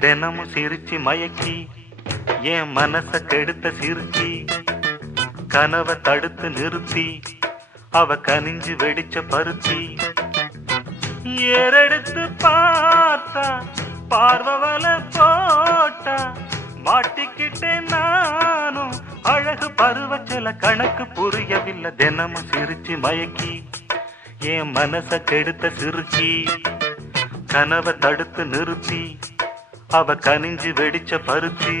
தினமும் சிரிச்சு மயக்கி என் மனச கெடுத்த சிரிச்சி கனவை தடுத்து நிறுத்தி அவ கனிஞ்சு வெடிச்ச பருத்தி ஏறெடுத்து பார்த்தா பார்வவல போட்டா மாட்டிக்கிட்டேன் நானும் அழகு பருவச்சல கணக்கு புரியவில்லை. தினமும் சிரிச்சு மயக்கி என் மனச கெடுத்த சிரிச்சி கனவை தடுத்து நிறுத்தி அவ கனிஞ்சு வெடிச்ச பருத்தி.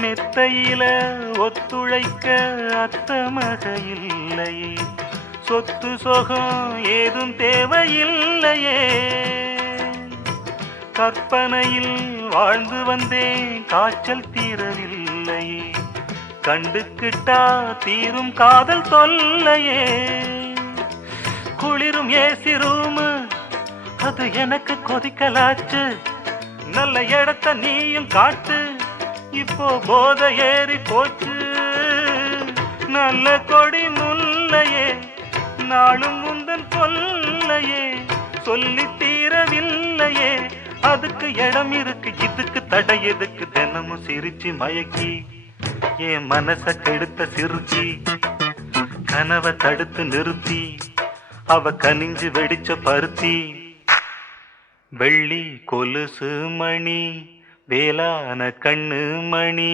மெத்தையில ஒத்துழைக்க அத்த மக இல்லையே, சொத்து சொகம் ஏதும் தேவையில்லையே. கற்பனையில் வாழ்ந்து வந்தேன் காய்ச்சல் தீரவில்லையே, கண்டுக்கிட்டா தீரும் காதல் தொல்லையே. குளிரும் ஏசி ரூமு அது எனக்கு கொதிக்கலாச்சு, நல்ல இடத்த நீயும் காட்டு, இப்போ போத ஏறி போச்சு. நல்ல கொடி முல்லையே நாளும் முந்தன் சொல்லையே, சொல்லி தீரவில்லையே. அதுக்கு இடம் இருக்கு இதுக்கு தடை எதுக்கு? தினமும் சிரிச்சு மயக்கி என் மனச கெடுத்த சிரிச்சி கனவை தடுத்து நிறுத்தி அவ கனிஞ்சு வெடிச்ச பருத்தி. வெள்ளி கொலுசு மணி வேளான கண்ணு மணி